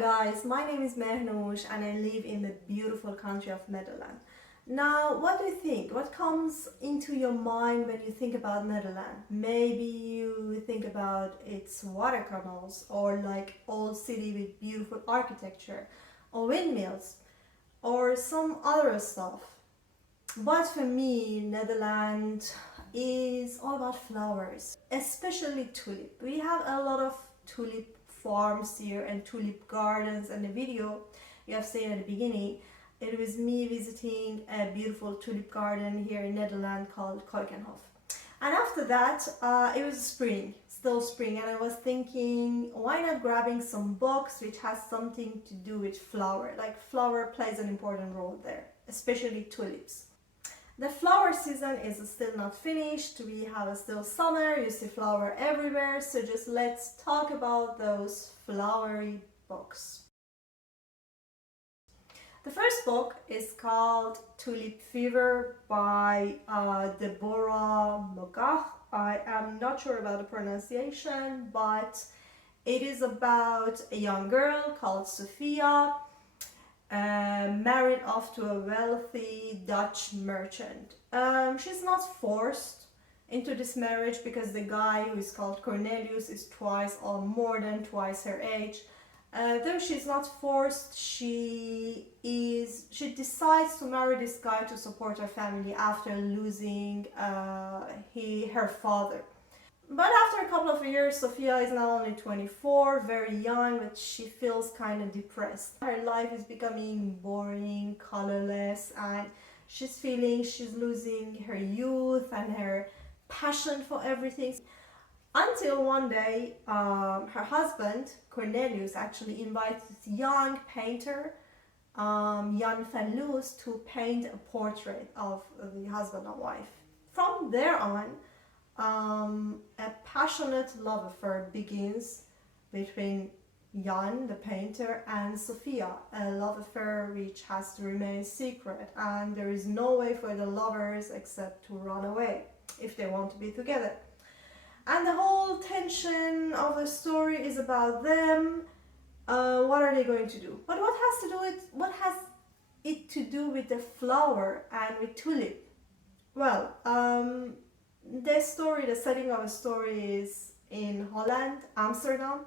Hello guys, my name is Mehnoush and I live in the beautiful country of Netherlands. Now, what do you think? What comes into your mind when you think about Netherlands? Maybe you think about its water canals or like old city with beautiful architecture or windmills or some other stuff. But for me, Netherlands is all about flowers, especially tulip. We have a lot of tulip farms here and tulip gardens, and the video you have seen at the beginning, it was me visiting a beautiful tulip garden here in Netherlands called Keukenhof. And after that, it was spring, still spring, and I was thinking, why not grabbing some books which has something to do with flower? Like flower plays an important role there, especially tulips. The flower season is still not finished. We have still summer, you see flower everywhere. So just let's talk about those flowery books. The first book is called Tulip Fever by Deborah Mogach. I am not sure about the pronunciation, but it is about a young girl called Sophia, married off to a wealthy Dutch merchant. She's not forced into this marriage because the guy, who is called Cornelius, is twice or more than twice her age. Though she's not forced, she decides to marry this guy to support her family after losing her father. But after a couple of years, Sophia is now only 24, very young, but she feels kind of depressed. Her life is becoming boring, colorless, and she's feeling she's losing her youth and her passion for everything. Until one day, her husband, Cornelius, actually invites this young painter, Jan van Loos, to paint a portrait of the husband and wife. From there on, a passionate love affair begins between Jan, the painter, and Sophia, a love affair which has to remain secret, and there is no way for the lovers except to run away if they want to be together. And the whole tension of the story is about them. What are they going to do? But what has it to do with the flower and with tulip? Well, the setting of the story is in Holland, Amsterdam,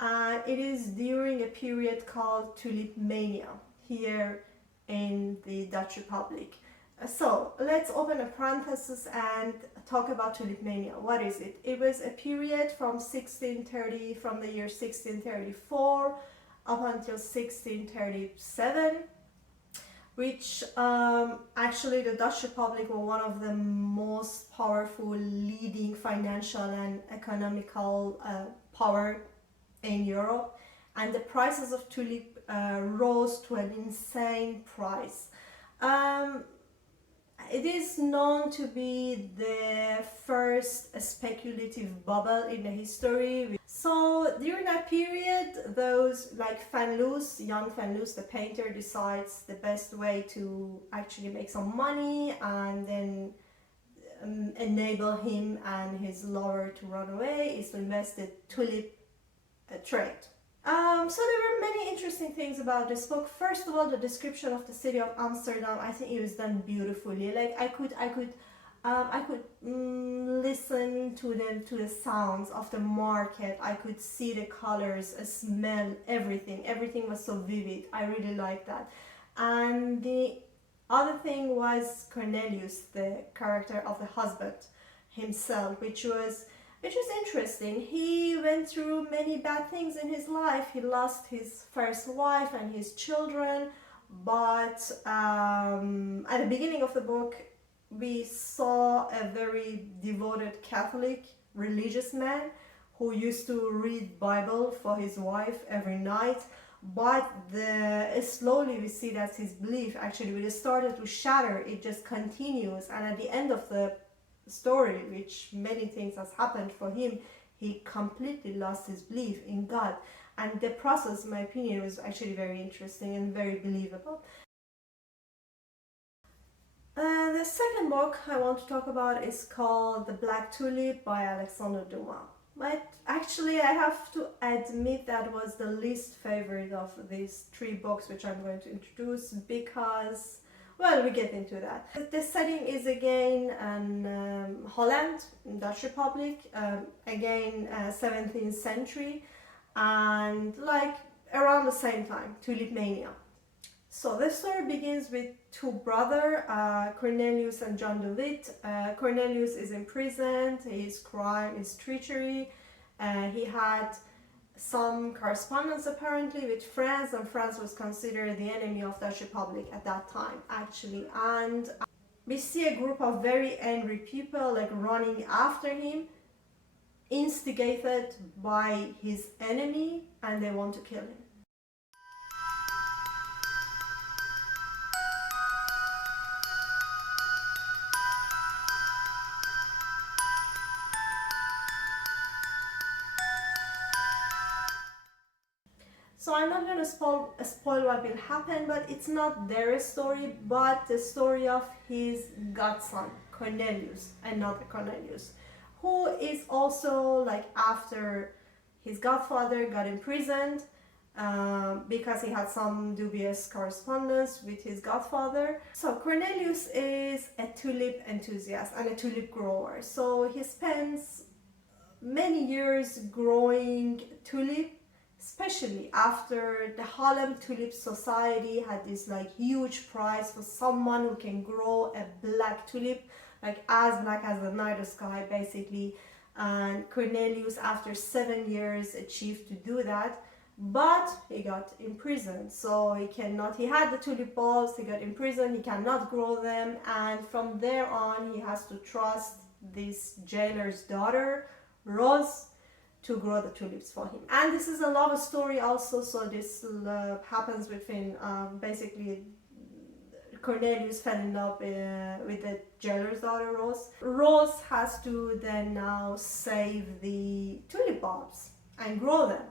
and it is during a period called Tulip Mania here in the Dutch Republic. So let's open a parenthesis and talk about Tulip Mania. What is it? It was a period from the year 1634 up until 1637, which actually the Dutch Republic were one of the most powerful leading financial and economical power in Europe, and the prices of tulip rose to an insane price. It is known to be the first speculative bubble in the history. So during that period, those like Van Loos, Jan van Loos, the painter, decides the best way to actually make some money and then enable him and his lover to run away is to invest in tulip trade. So there were many interesting things about this book. First of all, the description of the city of Amsterdam, I think it was done beautifully. Like I could listen to the sounds of the market. I could see the colors, smell everything. Everything was so vivid. I really liked that. And the other thing was Cornelius, the character of the husband himself, which was interesting. He went through many bad things in his life. He lost his first wife and his children, but at the beginning of the book we saw a very devoted Catholic religious man who used to read Bible for his wife every night, but slowly we see that his belief actually, when it started to shatter, it just continues, and at the end of the story, which many things has happened for him, he completely lost his belief in God, and the process, in my opinion, was actually very interesting and very believable. The second book I want to talk about is called The Black Tulip by Alexander Dumas. But actually, I have to admit that was the least favorite of these three books which I'm going to introduce because, well, we get into that. The setting is again in Holland, Dutch Republic, again 17th century, and like around the same time, Tulip Mania. So the story begins with two brothers, Cornelius and John de Witt. Cornelius is imprisoned, his crime is treachery. He had some correspondence apparently with France, and France was considered the enemy of Dutch Republic at that time actually. And we see a group of very angry people like running after him, instigated by his enemy, and they want to kill him. So I'm not going to spoil what will happen, but it's not their story, but the story of his godson, Cornelius, another Cornelius, who is also like after his godfather got imprisoned because he had some dubious correspondence with his godfather. So Cornelius is a tulip enthusiast and a tulip grower. So he spends many years growing tulip, especially after the Harlem Tulip Society had this like huge prize for someone who can grow a black tulip, like as black as the night sky basically. And Cornelius, after 7 years, achieved to do that, but he got imprisoned. So he had the tulip bulbs, he got imprisoned, he cannot grow them, and from there on he has to trust this jailer's daughter, Rose, to grow the tulips for him. And this is a love story also, so this happens between basically Cornelius fell in love with the jailer's daughter, Rose. Rose has to then now save the tulip bulbs and grow them.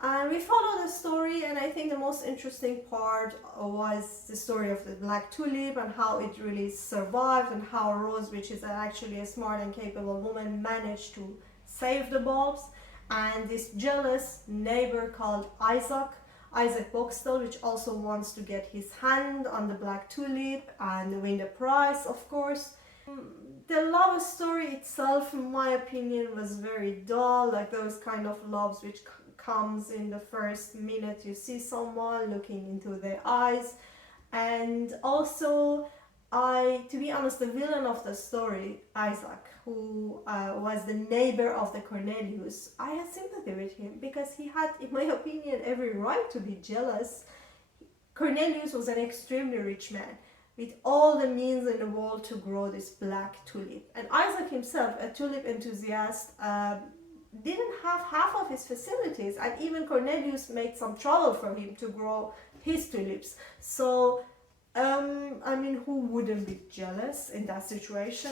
And we follow the story, and I think the most interesting part was the story of the black tulip and how it really survived, and how Rose, which is actually a smart and capable woman, managed to save the bulbs. And this jealous neighbor called Isaac Boxtel, which also wants to get his hand on the black tulip and win the prize, of course. The love story itself, in my opinion, was very dull, like those kind of loves which comes in the first minute you see someone, looking into their eyes. And also, to be honest, the villain of the story, Isaac, who was the neighbor of the Cornelius, I had sympathy with him because he had, in my opinion, every right to be jealous. Cornelius was an extremely rich man with all the means in the world to grow this black tulip. And Isaac himself, a tulip enthusiast, didn't have half of his facilities, and even Cornelius made some trouble for him to grow his tulips. So I mean, who wouldn't be jealous in that situation?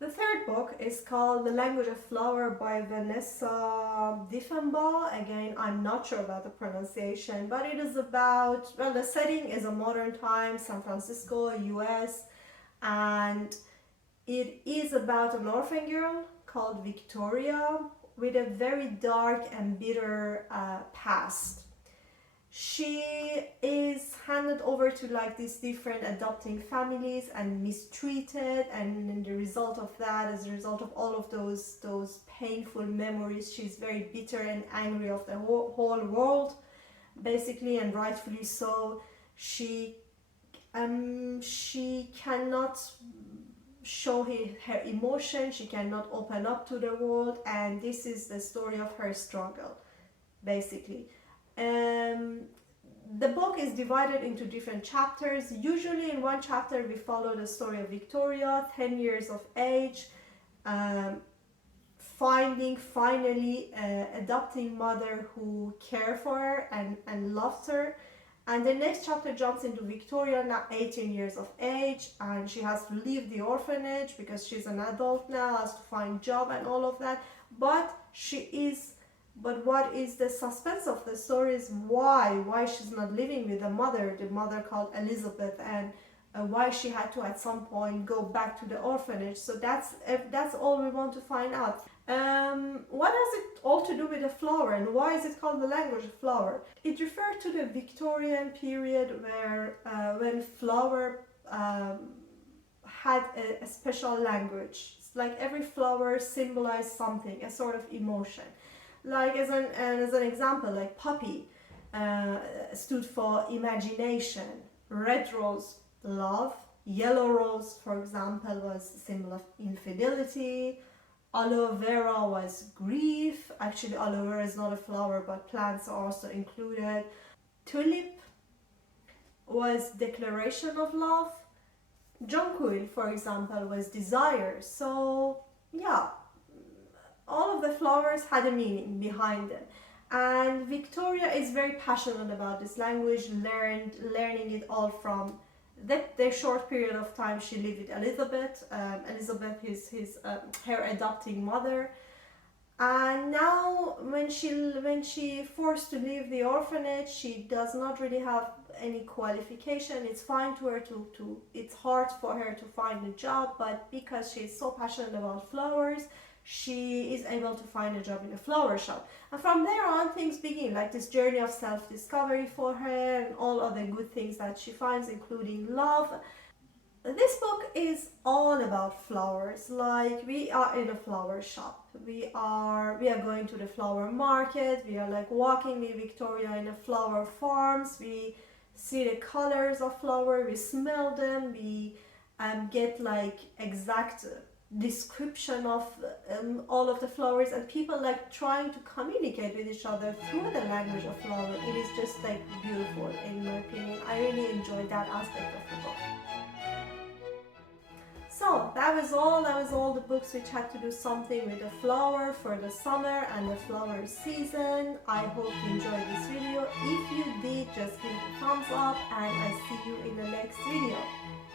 The third book is called The Language of Flower by Vanessa Diffenbaugh. Again, I'm not sure about the pronunciation, but it is about, well, the setting is a modern time, San Francisco, US, and it is about an orphan girl called Victoria with a very dark and bitter past. She is handed over to like these different adopting families and mistreated, and the result of that, as a result of all of those painful memories, she's very bitter and angry of the whole world, basically, and rightfully so. She cannot show her emotion, she cannot open up to the world, and this is the story of her struggle, basically. The book is divided into different chapters. Usually in one chapter we follow the story of Victoria, 10 years of age, finding finally an adopting mother who cared for her and loved her. And the next chapter jumps into Victoria, now 18 years of age, and she has to leave the orphanage because she's an adult now, has to find job and all of that. But what is the suspense of the story is why she's not living with the mother called Elizabeth, and why she had to at some point go back to the orphanage. So that's all we want to find out. What has it all to do with a flower, and why is it called the language of flower? It referred to the Victorian period where when flower had a special language. It's like every flower symbolized something, a sort of emotion. Like as an example, like poppy stood for imagination, red rose love, yellow rose, for example, was a symbol of infidelity, aloe vera was grief. Actually, aloe vera is not a flower, but plants are also included. Tulip was declaration of love. Jonquil, for example, was desire. So yeah, all of the flowers had a meaning behind them. And Victoria is very passionate about this language, learning it all from the short period of time she lived with Elizabeth. Elizabeth is her adopting mother. And now when she forced to leave the orphanage, she does not really have any qualification. It's fine to her it's hard for her to find a job, but because she's so passionate about flowers, she is able to find a job in a flower shop. And from there on, things begin, like this journey of self-discovery for her and all other good things that she finds, including love. This book is all about flowers. Like, we are in a flower shop. We are going to the flower market. We are like walking with Victoria in the flower farms. We see the colors of flower. We smell them. We get like exact description of all of the flowers, and people like trying to communicate with each other through the language of flower. It is just like beautiful, in my opinion. I really enjoyed that aspect of the book. So that was all the books which had to do something with the flower for the summer and the flower season. I hope you enjoyed this video. If you did, just give it a thumbs up, and I see you in the next video.